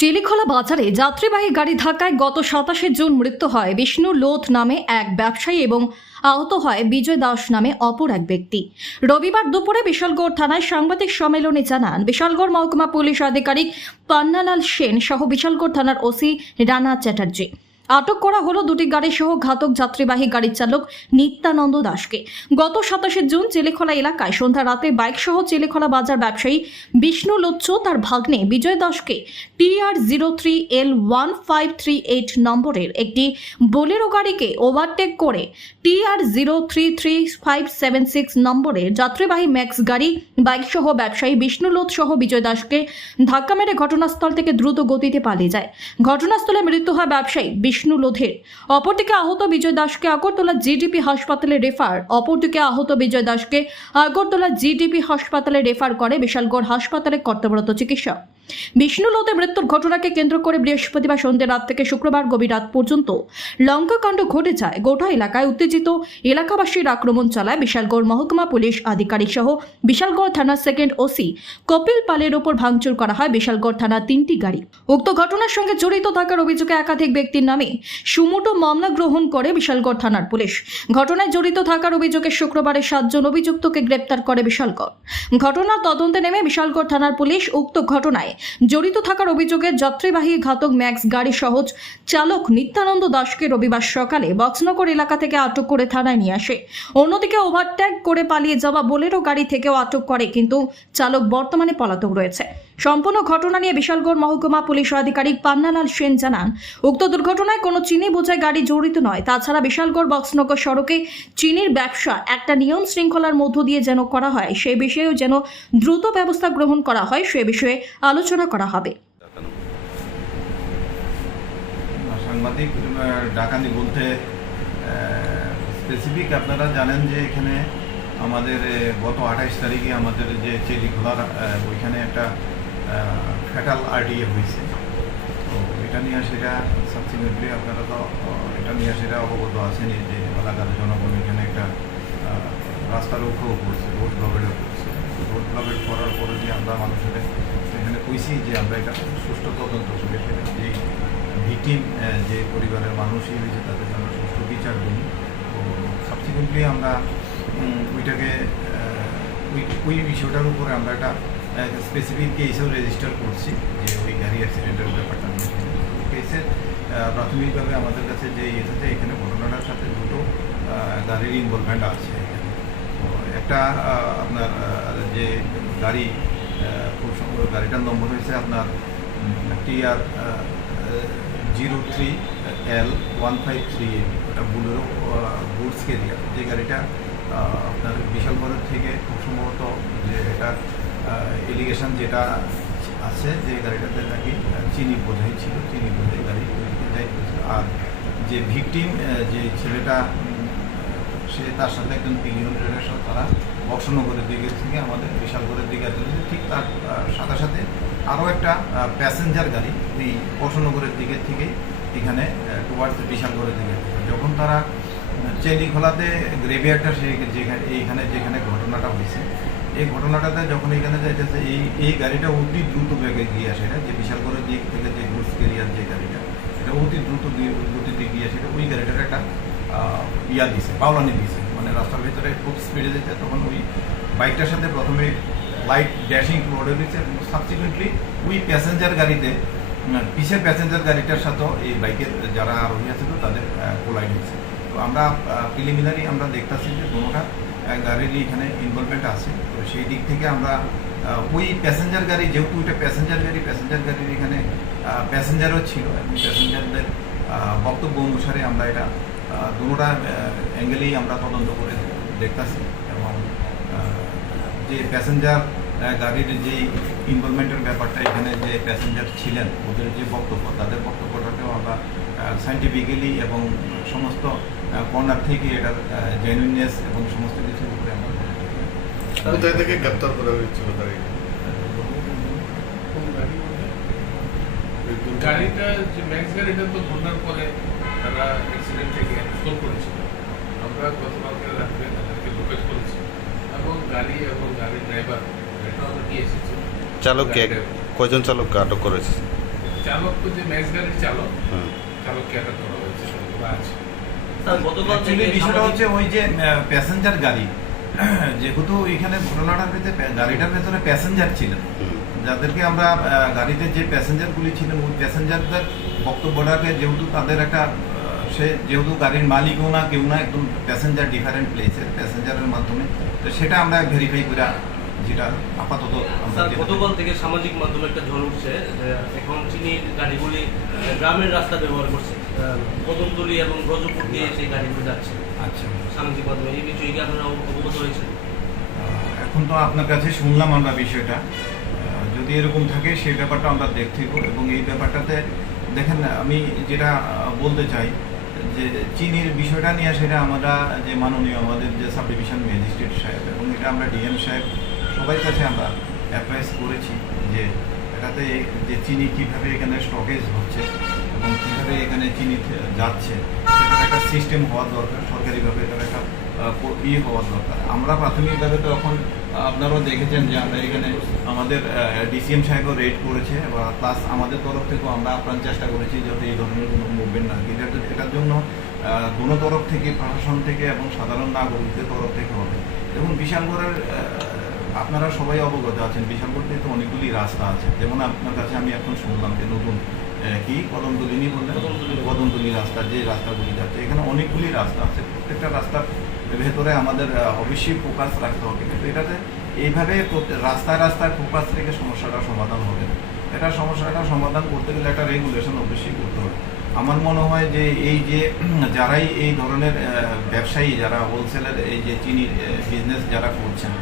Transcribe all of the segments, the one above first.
চিলিখোলা বাজারে যাত্রীবাহী গাড়ি ধাক্কায় গত 27 জুন মৃত্যু হয় বিষ্ণু লোধ নামে এক ব্যবসায়ী এবং আহত হয় বিজয় দাস নামে অপর এক ব্যক্তি। রবিবার দুপুরে বিশালগড় থানায় সাংবাদিক সম্মেলনে জানান বিশালগড় মহকুমা পুলিশ আধিকারিক পান্নালাল সেন সহ বিশালগড় থানার ওসি রানা চ্যাটার্জি। আটক করা হলো দুটি গাড়ি সহ ঘাতক যাত্রীবাহী গাড়ির চালক নিত্যানন্দ দাসকে। গত 27 জুন চিলিখোলা এলাকায় সন্ধ্যা রাতে বাইক সহ চিলিখোলা বাজার ব্যবসায়ী বিষ্ণু লোচ্চ তার ভাগ্নে বিজয় দাসকে TR03L1538 নম্বরের একটি বোলেরো গাড়িকে ওভারটেক করে TR033576 নম্বরের যাত্রীবাহী ম্যাক্স গাড়ি বাইক সহ ব্যবসায়ী বিষ্ণু লোধ সহ বিজয় দাসকে ধাক্কা মেরে ঘটনাস্থল থেকে দ্রুত গতিতে পালিয়ে যায়। ঘটনাস্থলে মৃত্যু হয় ব্যবসায়ী বিষ্ণু লোধের। অপরদিকে আহত বিজয় দাসকে আগরতলা জিডিপি হাসপাতালে রেফার করে বিশালগড় হাসপাতালে কর্তব্যরত চিকিৎসক। বিষ্ণু লোধের মৃত্যুর ঘটনাকে কেন্দ্র করে বৃহস্পতিবার সন্ধ্যে রাত থেকে শুক্রবার গভীর রাত পর্যন্ত লঙ্কাকাণ্ড ঘটে যায়। গোটা এলাকায় উত্তেজিত এলাকাবাসীর আক্রমণ চালায় বিশালগড় মহকুমা পুলিশ আধিকারিক সহ বিশালগড় থানার সেকেন্ড ওসি কপিল পালের ওপর ভাঙচুর করা হয় বিশালগড় থানার 3টি গাড়ি। উক্ত ঘটনার সঙ্গে জড়িত থাকার অভিযোগে একাধিক ব্যক্তির নামে সুমোটো মামলা গ্রহণ করে বিশালগড় থানার পুলিশ। ঘটনায় জড়িত থাকার অভিযোগে শুক্রবারে 7 জন অভিযুক্তকে গ্রেপ্তার করে বিশালগড়। ঘটনার তদন্তে নেমে বিশালগড় থানার পুলিশ উক্ত ঘটনায় জড়িত থাকার অভিযোগে যাত্রীবাহী ঘাতক ম্যাক্স গাড়ি সহজ চালক নিত্যানন্দ দাসকে রবিবার সকালে বক্সনগর এলাকা থেকে আটক করে থানায় নিয়ে আসে। অন্যদিকে ওভারটেক করে পালিয়ে যাওয়া বোলেরো গাড়ি থেকেও আটক করে, কিন্তু চালক বর্তমানে পলাতক রয়েছে। সম্পূর্ণ ঘটনা নিয়ে বিশালগড় মহকুমা পুলিশ আধিকারিক পান্নালাল সেন জানান উক্ত দুর্ঘটনায় কোনো চিনি বোঝাই গাড়ি জড়িত নয়। তাছাড়া বিশালগড় বক্সনগর সড়কে চিনির ব্যবসা একটা নিয়ম শৃঙ্খলার মধ্য দিয়ে যেন করা হয়, সে বিষয়েও যেন দ্রুত ব্যবস্থা গ্রহণ করা হয়, সে বিষয়ে আলোচনা করা হবে। সাংবাদিক ডাকানি বলতে স্পেসিফিক আপনারা জানেন যে এখানে আমাদের গত 28 তারিখে আমাদের যে চিলিখোলার ওইখানে একটা ফ্যাটাল আরটিএ হয়েছে। তো এটা নিয়ে সেটা সাবসিকুয়েন্টলি আপনারা তো এটা নিয়ে সেটা অবগত আছেন যে এলাকার জনগণ এখানে একটা রাস্তা রক্ষাও করছে, রোড ব্লকেটও করছে। রোড ব্লকেট করার পরে যে আমরা মানুষের এখানে কইছি যে আমরা এটা সুষ্ঠু তদন্ত করে সেটা যে ভিকটিম যে পরিবারের মানুষই হয়েছে তাদের জন্য সুষ্ঠু বিচার দিই। তো সাবসিকুয়েন্টলি আমরা ওইটাকে ওই বিষয়টার উপরে আমরা একটা স্পেসিফিক কেসেও রেজিস্টার করছি যে ওই গাড়ি অ্যাক্সিডেন্টের ব্যাপারটা নিয়ে। কেসের প্রাথমিকভাবে আমাদের কাছে যে এসেছে এখানে ঘটনাটার সাথে দুটো গাড়ির ইনভলভমেন্ট আছে। একটা আপনার যে গাড়ি খুব সম্ভব গাড়িটার নম্বর হয়েছে আপনার TR03L1538, ওটা বুলেরো গুডস ক্যারিয়ার। যে গাড়িটা আপনার বিশালগড়ের থেকে খুব সম্ভবত যে এটার এলিগেশন যেটা আছে যে গাড়িটাতে নাকি চিনি বোঝাই ছিল, চিনি বোঝাই গাড়ি যাইতেছিল। আর যে ভিকটিম যে ছেলেটা সে তার সাথে একজন পিলিয়ন ট্রেনের সাথে তারা বক্সনগরের দিকে থেকে আমাদের বিশালগড়ের দিকে আসলে ঠিক তার সাথে সাথে আরও একটা প্যাসেঞ্জার গাড়ি ওই বক্সনগরের দিকে থেকে এখানে টুয়ার্ডস বিশালগড়ের দিকে। যখন তারা চিলিখোলাতে গ্রেভিয়ারটা যেখানে ঘটনাটা হয়েছে, এই ঘটনাটাতে যখন এখানে যাইতেছে এই গাড়িটা অতি দ্রুত বেগে গিয়ে আসে, যে বিশালগড়ের দিক থেকে যে গুডস ক্যারিয়ার যে গাড়িটা এটা অতি দ্রুত গতিতে গিয়ে আসে, ওই গাড়িটার একটা দিছে, বাউলানি দিছে, মানে রাস্তার ভিতরে খুব স্পিডে যেতে। তখন ওই বাইকটার সাথে প্রথমে লাইট ড্যাশিং রোডে দিচ্ছে, সাবসিকুয়েন্টলি ওই প্যাসেঞ্জার গাড়িতে পিছের প্যাসেঞ্জার গাড়িটার সাথেও এই বাইকের যারা আরোহী আছে তো তাদের কোলাইড হয়েছে। তো আমরা প্রিলিমিনারি আমরা দেখতেছি যে দুটোটা গাড়িরই এখানে ইনভলভমেন্ট আছে। তো সেই দিক থেকে আমরা ওই প্যাসেঞ্জার গাড়ি, যেহেতু ওইটা প্যাসেঞ্জার গাড়ির এখানে প্যাসেঞ্জারও ছিল এবং প্যাসেঞ্জারদের বক্তব্য অনুসারে আমরা এটা দুটোটা অ্যাঙ্গেলেই আমরা তদন্ত করে দেখতেছি। এবং যে প্যাসেঞ্জার গাড়ির যে ইনভলভমেন্টের ব্যাপারটা, এখানে যে প্যাসেঞ্জার ছিলেন ওদের যে বক্তব্য, তাদের বক্তব্যটাকেও আমরা সায়েন্টিফিক্যালি এবং সমস্ত কর্নার থেকে এটার জেনুইননেস এবং সমস্ত কিছুর উপরে আমরা কোথায় থেকে গ্রেপ্তার করা হয়েছিল গাড়িটা যে ম্যাক্স গাড়িটা তো ঘটনার পরে তারা অ্যাক্সিডেন্ট থেকে স্টোর করেছিল। আমরা গতকালকে রাত্রে তাদেরকে লোকেট করেছি এবং গাড়ি এবং গাড়ির ড্রাইভার এটা আমরা নিয়ে এসেছি। চালককে কয়জন চালককে আটক করেছে? চালক তো যে ম্যাক্স গাড়ির চালককে অ্যাটাক করা হয়েছে বা আছে। স্যার গতকাল Actually থেকে বিষয়টা হচ্ছে ওই যে প্যাসেঞ্জার গাড়ি, যেহেতু এখানে ঘটনাটার ভিতরে গাড়িটার ভেতরে প্যাসেঞ্জার ছিলেন, যাদেরকে আমরা গাড়িতে যে প্যাসেঞ্জারগুলি ছিলেন ওই প্যাসেঞ্জারদের বক্তব্যটাকে যেহেতু তাদের একটা সে যেহেতু গাড়ির মালিকও না কেউ না, একদম প্যাসেঞ্জার ডিফারেন্ট প্লেসের প্যাসেঞ্জারের মাধ্যমে, তো সেটা আমরা ভেরিফাই করে যেটা আপাতত আমরা স্যার যেটা- গতকাল থেকে সামাজিক মাধ্যমে একটা ঝড় উঠছে যে এখন চিনির গাড়িগুলি গ্রামের রাস্তা ব্যবহার করছে, কদমতলী এবং ব্রজপুর দিয়ে সেই গাড়িগুলো যাচ্ছে আচ্ছা, সামাজিক মাধ্যমে। এই বিষয়ে কি আপনারা অবগত হয়েছেন? এখন তো আপনার কাছে শুনলাম আমরা বিষয়টা, যদি এরকম থাকে সেই ব্যাপারটা আমরা দেখতে হবে। এবং এই ব্যাপারটাতে দেখেন আমি যেটা বলতে চাই যে চিনির বিষয়টা নিয়ে সেটা আমরা যে মাননীয় আমাদের যে সাব ডিভিশন ম্যাজিস্ট্রেট সাহেব এবং এটা আমরা ডিএম সাহেব সবাই কাছে আমরা অ্যাপ্রাইজ করেছি যে এটাতে যে চিনি কীভাবে এখানে স্টকেজ হচ্ছে এবং কীভাবে এখানে চিনি যাচ্ছে সেটার একটা সিস্টেম হওয়ার দরকার, সরকারিভাবে এটার একটা হওয়ার দরকার। আমরা প্রাথমিকভাবে তো এখন আপনারাও দেখেছেন যে আমরা এখানে আমাদের ডিসিএম সাহেবও রেড করেছে বা প্লাস আমাদের তরফ থেকেও আমরা আপ্রাণ চেষ্টা করেছি যাতে এই ধরনের কোনো মুভমেন্ট না থাকে। এটার জন্য দোনো তরফ থেকে, প্রশাসন থেকে এবং সাধারণ নাগরিকদের তরফ থেকে হবে। এবং বিশালগড়ের আপনারা সবাই অবগত আছেন, বিশালগড়তে তো অনেকগুলি রাস্তা আছে, যেমন আপনার কাছে আমি এখন শুনলাম যে নতুন কি কদমতলী বললেন, কদমতলী রাস্তা যে রাস্তাগুলি যাচ্ছে, এখানে অনেকগুলি রাস্তা আছে। প্রত্যেকটা রাস্তার ভেতরে আমাদের অবশ্যই ফোকাস রাখতে হবে, কিন্তু এটাতে এইভাবে রাস্তায় ফোকাস রেখে সমস্যাটা সমাধান হবে না। এটা সমস্যাটা সমাধান করতে গেলে একটা রেগুলেশন অবশ্যই করতে হবে। আমার মনে হয় যে এই যে যারাই এই ধরনের ব্যবসায়ী যারা হোলসেলের এই যে চিনির বিজনেস যারা করছেন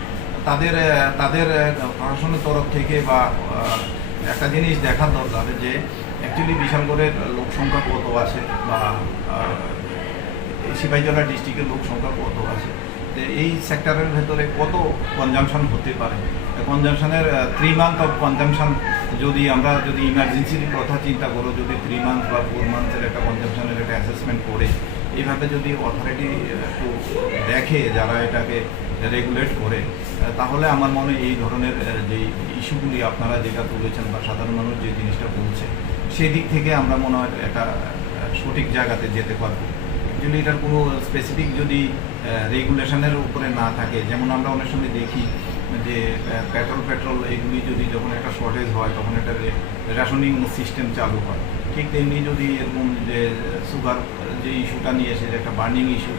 তাদের প্রশাসনের তরফ থেকে বা একটা জিনিস দেখার দরকার যে অ্যাকচুয়ালি বিশালগড়ের লোক সংখ্যা কত আছে বা সিপাহীজলা ডিস্ট্রিক্টের লোক সংখ্যা কত আছে, যে এই সেক্টরের ভেতরে কত কনজামশন হতে পারে। কনজামশনের 3 মান্থ অফ কনজামশন যদি আমরা যদি ইমার্জেন্সির কথা চিন্তা করো, যদি 3 মান্থ বা 4 মান্থসের একটা কনজামশনের একটা অ্যাসেসমেন্ট করে এইভাবে যদি অথরিটি একটু দেখে যারা এটাকে রেগুলেট করে, তাহলে আমার মনে হয় এই ধরনের যে ইস্যুগুলি আপনারা যেটা তুলেছেন বা সাধারণ মানুষ যে জিনিসটা বলছে সেই দিক থেকে আমরা মনে হয় একটা সঠিক জায়গাতে যেতে পারবো। যদি এটার কোনো স্পেসিফিক যদি রেগুলেশনের উপরে না থাকে, যেমন আমরা অনেক সময় দেখি যে পেট্রোল এগুলি যদি যখন একটা শর্টেজ হয় তখন একটা রেশনিং সিস্টেম চালু হয়, ঠিক তেমনি যদি এরকম যে সুগার যে ইস্যুটা নিয়ে এসে একটা বার্নিং ইস্যু,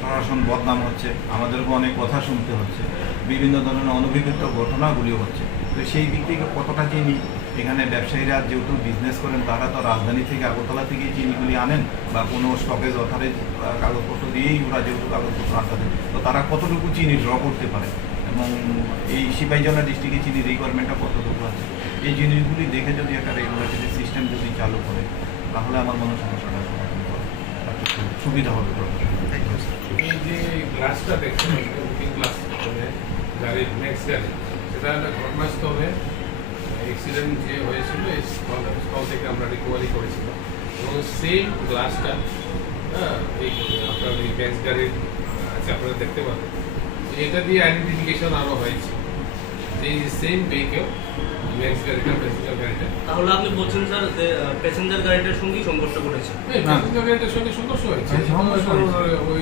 প্রশাসন বদনাম হচ্ছে, আমাদেরকে অনেক কথা শুনতে হচ্ছে, বিভিন্ন ধরনের অনভিজ্ঞত ঘটনাগুলি হচ্ছে। তো সেই দিক থেকে কতটা চিনি এখানে ব্যবসায়ীরা যেহেতু বিজনেস করেন তারা তো রাজধানী থেকে আগরতলা থেকে চিনিগুলি আনেন বা কোনো স্টকেজ অথরিটির কাগজপত্র দিয়েই ওরা যেহেতু কাগজপত্র আনতে, তো তারা কতটুকু চিনি ড্র করতে পারে এবং এই সিপাহীজলা ডিস্ট্রিক্টে চিনি রিকোয়ারমেন্টটা কতটুকু আছে, এই জিনিসগুলি দেখে যদি একটা রেগুলেটরি সিস্টেম যদি চালু করে তাহলে আমার মনে হয় সমস্যাটা সমাধান করা সুবিধা হবে। এই যে গ্লাসটা দেখছেন, বুকিং গ্লাস মানে গাড়ির ম্যাক্স গাড়ি, সেটা একটা ঘটনাস্থলে অ্যাক্সিডেন্ট যে হয়েছিল এই স্থল থেকে আমরা রিকভারি করেছিলাম এবং সেম গ্লাসটা এই আপনার এই ম্যাক্স গাড়ির আছে, আপনারা দেখতে পাবেন এটা দিয়ে আইডেন্টিফিকেশন আরও হয়েছে যে সেম ভেহিকেল ম্যাক্স গাড়িটা প্যাসেঞ্জার গাড়িটা। তাহলে আপনি বলছেন স্যার যে প্যাসেঞ্জার গাড়িটার সঙ্গেই সংঘর্ষ ঘটেছে? প্যাসেঞ্জার গাড়িটার সঙ্গে সংঘর্ষ হয়েছে, ওই